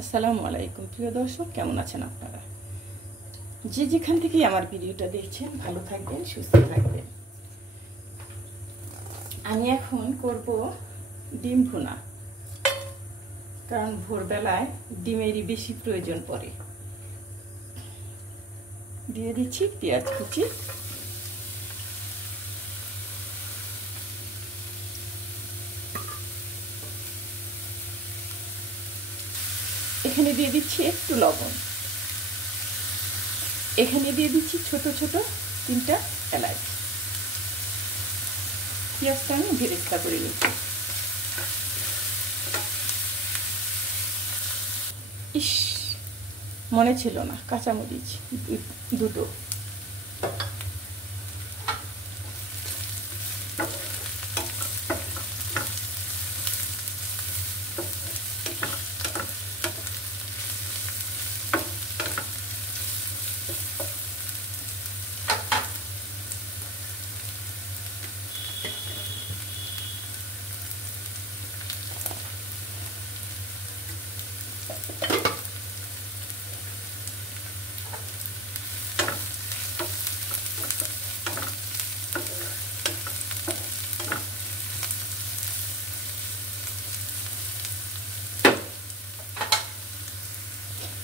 আসসালামু আলাইকুম প্রিয় দর্শক, কেমন আছেন আপনারা? যে যেখান থেকে আমার ভিডিওটা দেখছেন ভালো থাকবেন, সুস্থ থাকবেন। আমি এখন করব ডিম ভুনা, কারণ ভোরবেলায় ডিমেরই বেশি প্রয়োজন পড়ে। দিয়ে দিচ্ছি পেঁয়াজ কুচি, এখানে দিয়ে দিচ্ছি একটু লবণ, এখানে দিয়ে দিচ্ছি ছোট ছোট 3টা এলাচ। পেঁয়াজটা আমি বেরেস্তা করে নিচ্ছি। ইস, মনে ছিল না, কাঁচামরিচ দুটো।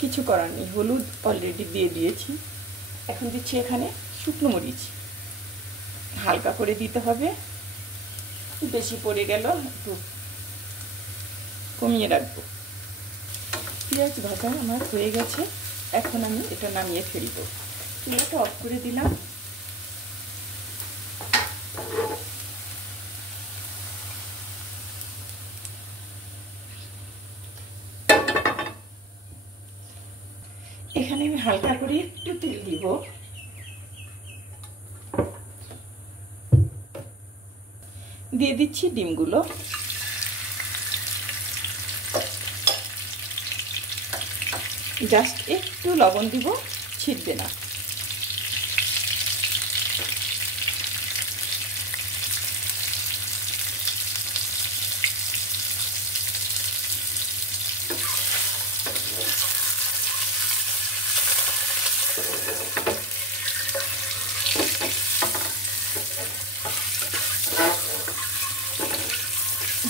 কিছু করার নেই, হলুদ অলরেডি দিয়ে দিয়েছি। এখন দিচ্ছি এখানে শুকনো মরিচ, হালকা করে দিতে হবে, বেশি পড়ে গেল একটু কমিয়ে রাখবো। পেঁয়াজ ভাজা আমার হয়ে গেছে, এখন আমি এটা নামিয়ে ফেলবো। চুলাটা অফ করে দিলাম। এখানে আমি হালকা করে একটু তেল দিব, দিয়ে দিচ্ছি ডিমগুলো। জাস্ট একটু লবণ দিব, ছিটবে না।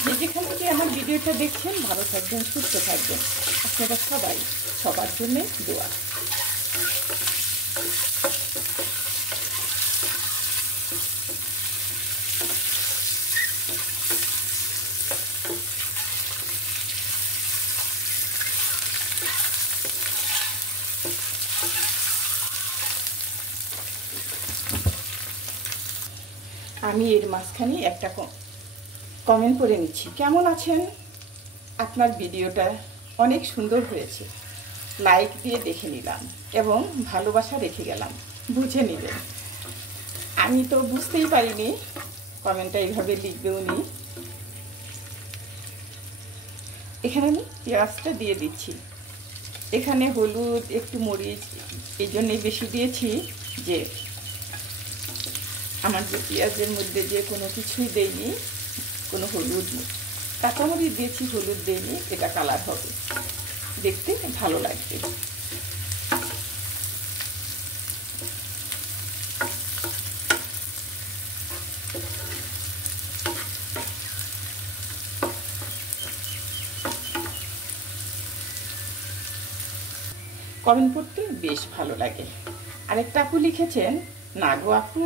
যে যেখান থেকে আমার ভিডিওটা দেখছেন ভালো থাকবেন, সুস্থ থাকবেন। আপনারা সবাই, সবার জন্য দোয়া। আমি এর মাঝখানে একটা কমেন্ট করে নিচ্ছি, কেমন আছেন? আপনার ভিডিওটা অনেক সুন্দর হয়েছে, লাইক দিয়ে দেখে নিলাম এবং ভালোবাসা রেখে গেলাম, বুঝে নিলেন। আমি তো বুঝতেই পারিনি কমেন্টটা এইভাবে লিখবে উনি। এখানে আমি পেঁয়াজটা দিয়ে দিচ্ছি। এখানে হলুদ একটু মরিচ এই জন্যই বেশি দিয়েছি যে আমার যে পেঁয়াজের মধ্যে যে কোনো কিছুই দেয়নি, কোনো হলুদ, কাঁচামরিচ দিয়েছি, হলুদ দেয়নি, এটা কালার হবে, দেখতে ভালো লাগবে। কমেন্ট পড়তে বেশ ভালো লাগে। আরেকটা আপু লিখেছেন, না গো আপু,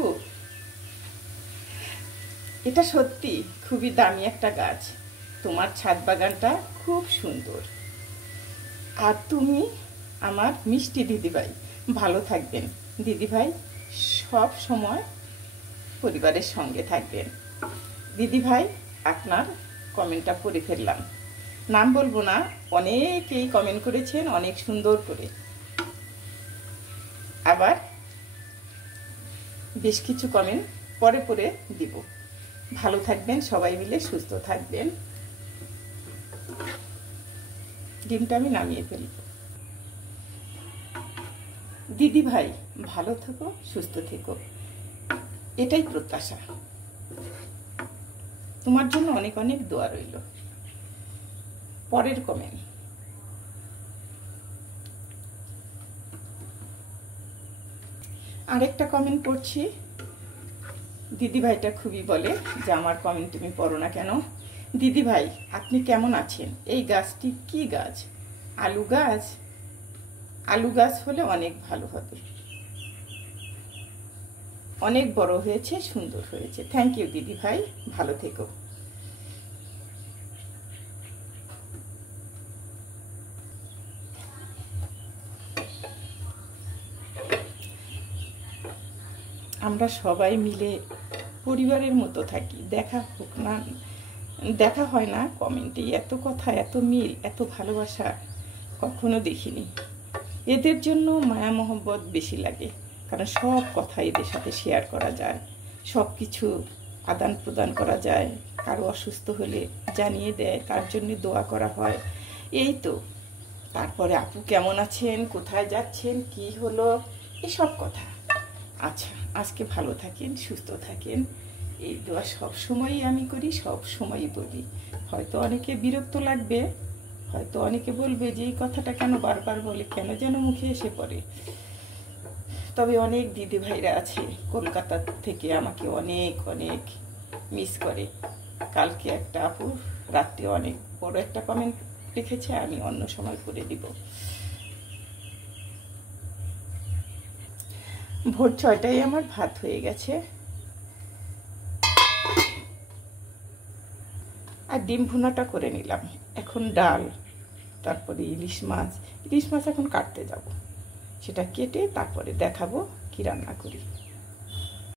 এটা সত্যি খুবই দামি একটা গাছ, তোমার ছাদ বাগানটা খুব সুন্দর, আর তুমি আমার মিষ্টি দিদিভাই, ভালো থাকবেন দিদিভাই, সব সময় পরিবারের সঙ্গে থাকবেন। দিদিভাই, আপনার কমেন্টটা পড়ে ফেললাম, নাম বলবো না, অনেকেই কমেন্ট করেছেন অনেক সুন্দর করে, আবার বেশ কিছু কমেন্ট পরে পরে দিব। ভালো থাকবেন, সবাই মিলে সুস্থ থাকবেন। ডিমটা আমি নামিয়ে ফেলব। দিদি ভাই, ভালো থেকো, সুস্থ থেকো, এটাই প্রত্যাশা। তোমার জন্য অনেক অনেক দোয়া রইল। পরের কমেন্ট, আরেকটা কমেন্ট পড়ছি, দিদিভাইটা খুবই বলে যে আমার কমেন্ট তুমি পড়ো না কেন। দিদিভাই আপনি কেমন আছেন? এই গাছটি কি গাছ? আলু গাছ? আলু গাছ হলে অনেক ভালো হবে, অনেক বড় হয়েছে, সুন্দর হয়েছে। থ্যাংক ইউ দিদিভাই, ভালো থেকো। আমরা সবাই মিলে পরিবারের মতো থাকি, দেখা হোক না দেখা হয় না, কমেন্টে এত কথা, এত মিল, এত ভালোবাসা কখনো দেখিনি। এদের জন্য মায়া মহব্বত বেশি লাগে, কারণ সব কথা এদের সাথে শেয়ার করা যায়, সব কিছু আদান প্রদান করা যায়। কারো অসুস্থ হলে জানিয়ে দেয়, কার জন্য দোয়া করা হয়, এই তো। তারপরে আপু কেমন আছেন, কোথায় যাচ্ছেন, কি হলো, এসব কথা। আচ্ছা, আজকে ভালো থাকেন, সুস্থ থাকেন, এই দোয়া সব সময়ই আমি করি, সব সময়ই বলি। হয়তো অনেকে বিরক্ত লাগবে, হয়তো অনেকে বলবে যে এই কথাটা কেন বারবার বলে, কেন যেন মুখে এসে পড়ে। তবে অনেক দিদিভাইরা আছে কলকাতা থেকে আমাকে অনেক অনেক মিস করে। কালকে একটা আপু রাত্রে অনেক বড় একটা কমেন্ট লিখেছে, আমি অন্য সময় করে দিব। ভোর 6টায় আমার ভাত হয়ে গেছে, আর ডিম ভুনাটা করে নিলাম। এখন ডাল, তারপরে ইলিশ মাছ এখন কাটতে যাব, সেটা কেটে তারপরে দেখাবো কি রান্না করি।